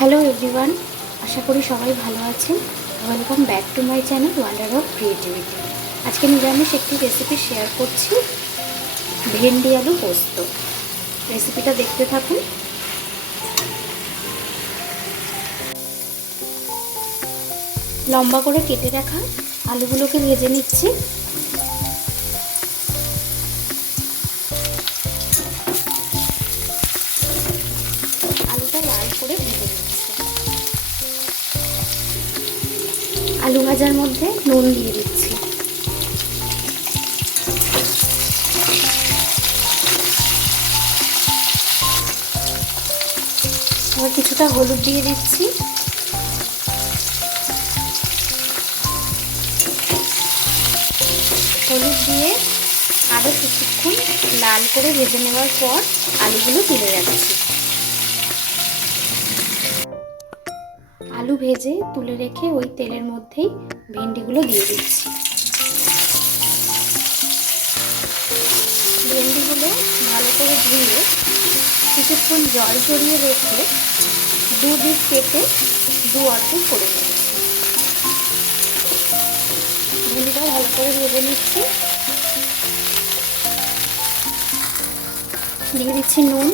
Hello everyone, আশা করি সবাই ভালো আছেন। Welcome back to my channel wonder of creativity. আজকে নিরামিষ একটি রেসিপি শেয়ার করছি, ভেন্ডি আলু পোস্ত। রেসিপিটা দেখতে থাকুন। লম্বা করে কেটে রাখা আলুগুলোকে ভেজে নিচ্ছি। আলুটা লাল করে ভেজে নিচ্ছি। আলু ভাজার মধ্যে নুন দিয়ে দিচ্ছি। আবার কিছুটা হলুদ দিয়ে দিচ্ছি। হলুদ দিয়ে আরও কিছুক্ষণ লাল করে ভেজে নেওয়ার পর আলুগুলো তুলে রাখছি। আলু ভেজে তুলে রেখে ওই তেলের মধ্যেই ভেন্ডিগুলো দিয়ে দিচ্ছি। ভেন্ডিগুলো ভালো করে ধুয়ে কিছুক্ষণ জল ঝরিয়ে রেখে দুদিক কেটে দু অর্ধেক করে নিচ্ছি। ভেন্ডিটাও ভালো করে ভেজে নিচ্ছি। দিয়ে দিচ্ছি নুন,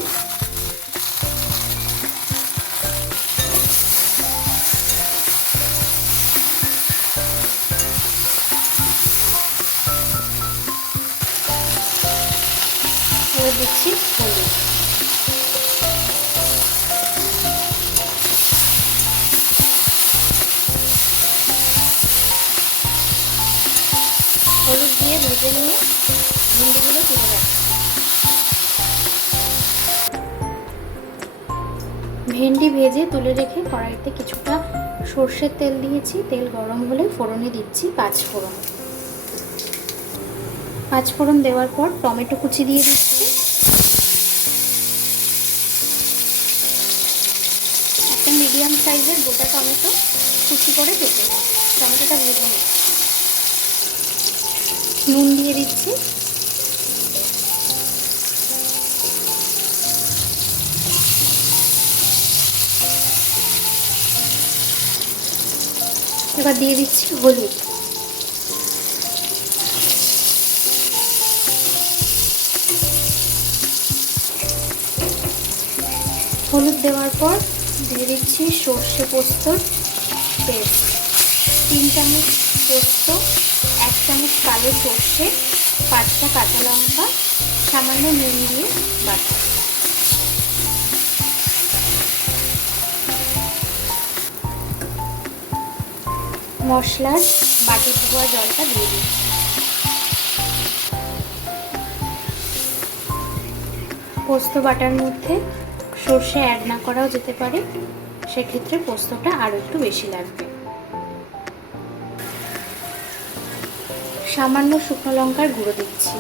এবার দিচ্ছি হলুদ। হলুদ দিয়ে ভেজে নিয়ে ভেন্ডিগুলো তুলে রাখছি। ভেন্ডি ভেজে তুলে রেখে কড়াইতে কিছুটা সর্ষের তেল দিয়েছি। তেল গরম হলে ফোড়নে দিচ্ছি পাঁচফোড়ন। পাঁচফোড়ন দেওয়ার পর টমেটো কুচি দিয়ে দিচ্ছি। একটা মিডিয়াম সাইজের গোটা টমেটো কুচি করে কেটে নেব। টমেটোটা ভেজে নিচ্ছি। নুন দিয়ে দিচ্ছি। এবার দিয়ে দিচ্ছি হলুদ। হলুদ দেওয়ার পর দিয়ে দিচ্ছি সর্ষে পোস্তর পেস্ট। 3 চামচ পোস্ত, 1 চামচ কালো সর্ষে, 5টা কাঁচা লঙ্কা, সামান্য নুন দিয়ে বাটা। মশলার বাটি ধোয়া জলটা দিয়ে দিচ্ছি। পোস্ত বাটার মধ্যে সর্ষে অ্যাড না করাও যেতে পারে, সেক্ষেত্রে পোস্তটা আরও একটু বেশি লাগবে। সামান্য শুকনো লঙ্কার গুঁড়ো দিচ্ছি।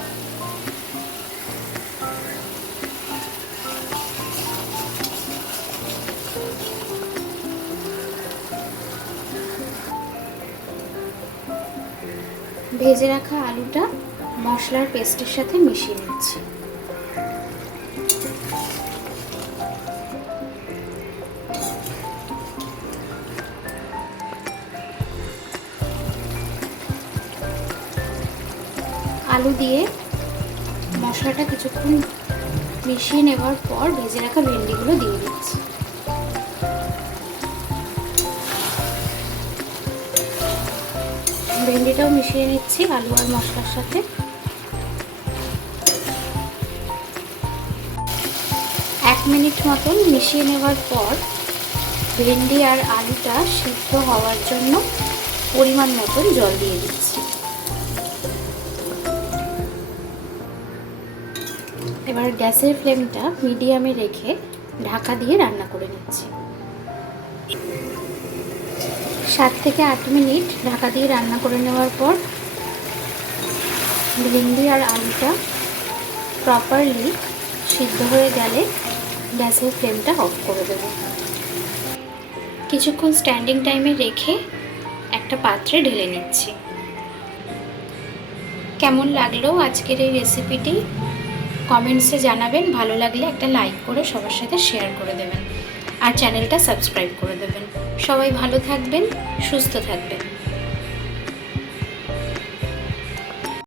ভেজে রাখা আলুটা মশলার পেস্টের সাথে মিশিয়ে নিচ্ছি। আলু দিয়ে মশলাটা কিছুক্ষণ মিশিয়ে নেওয়ার পর ভেজে রাখা ভেন্ডিগুলো দিয়ে দিচ্ছি। ভেন্ডিটাও মিশিয়ে নিচ্ছি আলু আর মশলার সাথে। 1 মিনিট মতন মিশিয়ে নেওয়ার পর ভেন্ডি আর আলুটা সিদ্ধ হওয়ার জন্য পরিমাণ মতন জল দিয়ে দিচ্ছি। এবার গ্যাসের ফ্লেমটা মিডিয়ামে রেখে ঢাকা দিয়ে রান্না করে নিচ্ছি। 7 থেকে 8 মিনিট ঢাকা দিয়ে রান্না করে নেওয়ার পর ভেন্ডি আর আলুটা প্রপারলি সিদ্ধ হয়ে গেলে গ্যাসের ফ্লেমটা অফ করে দেব। কিছুক্ষণ স্ট্যান্ডিং টাইমে রেখে একটা পাত্রে ঢেলে নিচ্ছি। কেমন লাগলো আজকের এই রেসিপিটি কমেন্টসে জানাবেন। ভালো লাগলে একটা লাইক করে সবার সাথে শেয়ার করে দেবেন। আর চ্যানেলটা সাবস্ক্রাইব করে দেবেন। সবাই ভালো থাকবেন, সুস্থ থাকবেন।